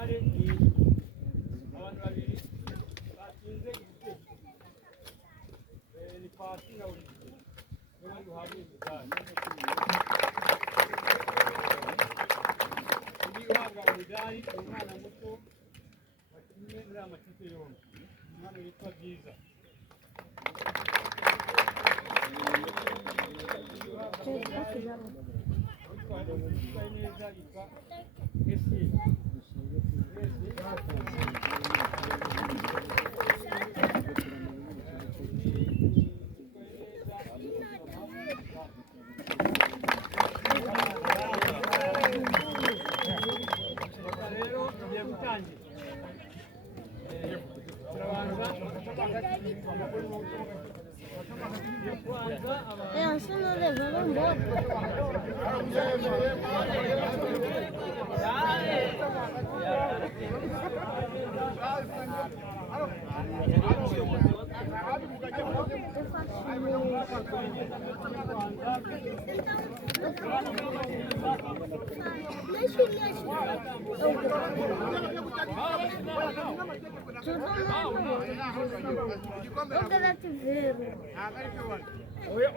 finale ni abantu babiri batsinze igitego ni Pasi na Olivier nibo duhabwa imidari undi uhabwa imidari ni umwana muto wakinnye muri aya makipe yombi umwana witwa Byiza utwaye neza yitwa Esi Eso no le va a dar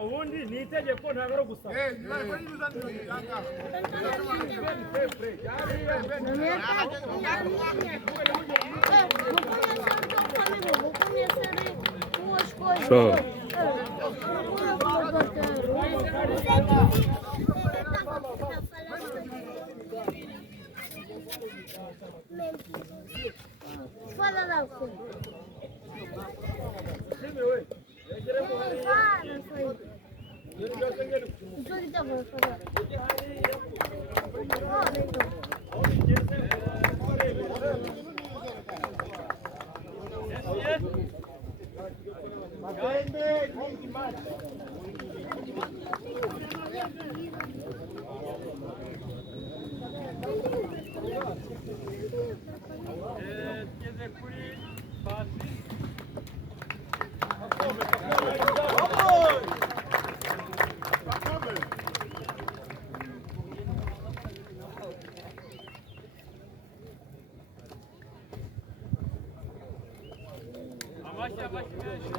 ubundi ni itegeko ntabwo ari gusaba Fala lá, tugeze kuri Pasi amashyi menshi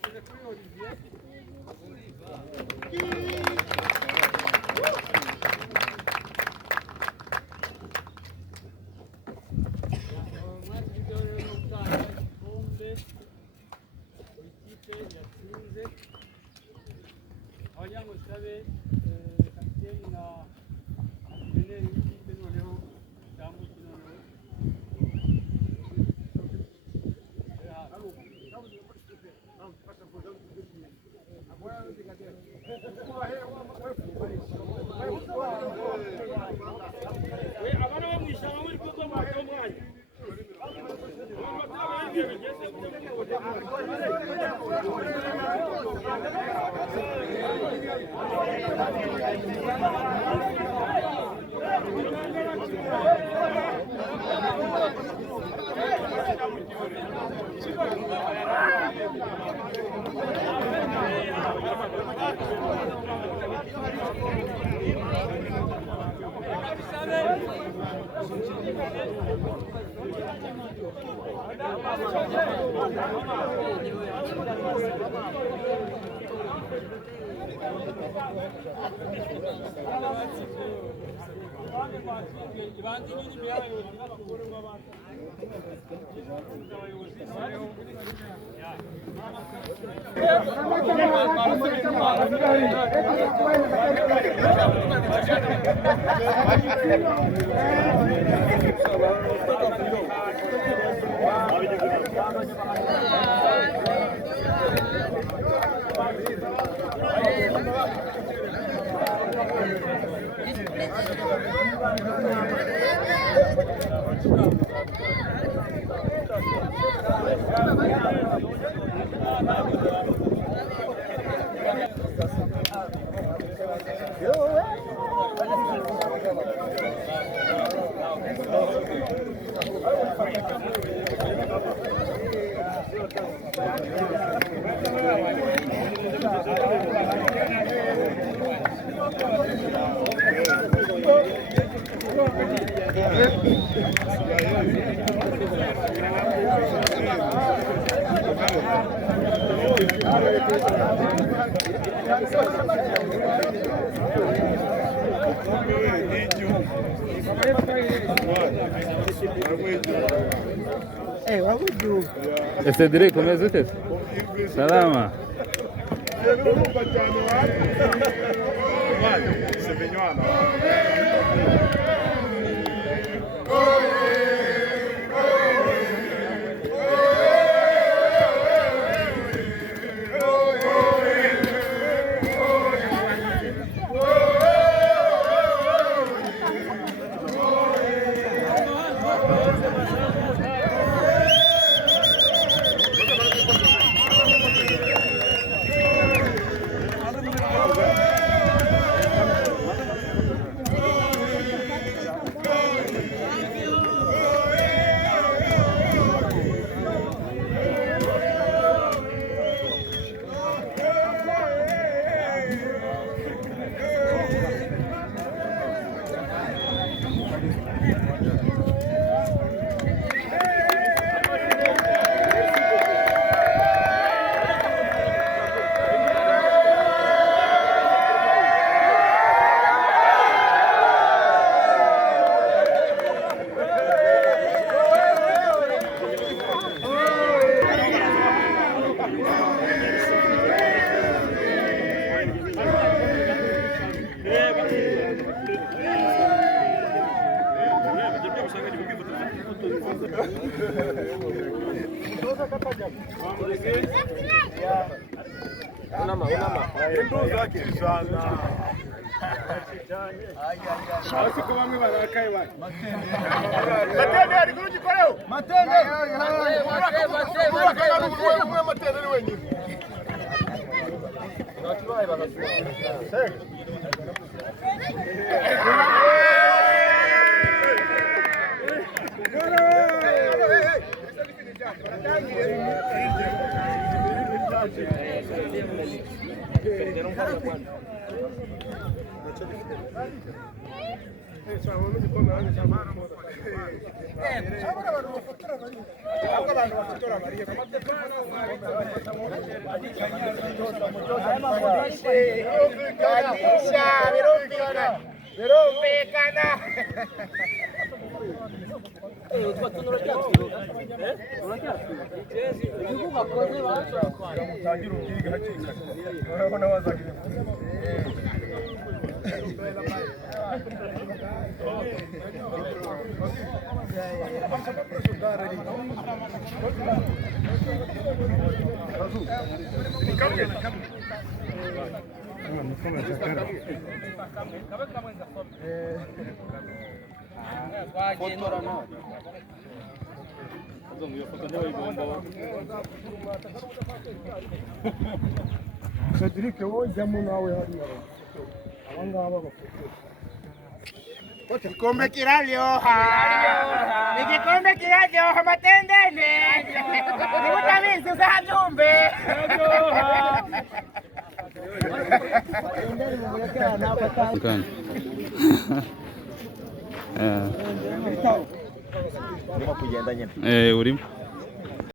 tugeze kuri Olivier abanyanga usabe kapiteni na eneri w'ikipe noneho cyambuki noneho abana bo mu ishyamba muri kuko mwaka w'umwanya Cedric, komeza ute? Salama. Cedric, wowe jyamo nawe hariya abangaba bafite igikombe kiraryoha igikombe kiraryoha matendene niba utabizi uzabyumve urimo kugenda nyine urimo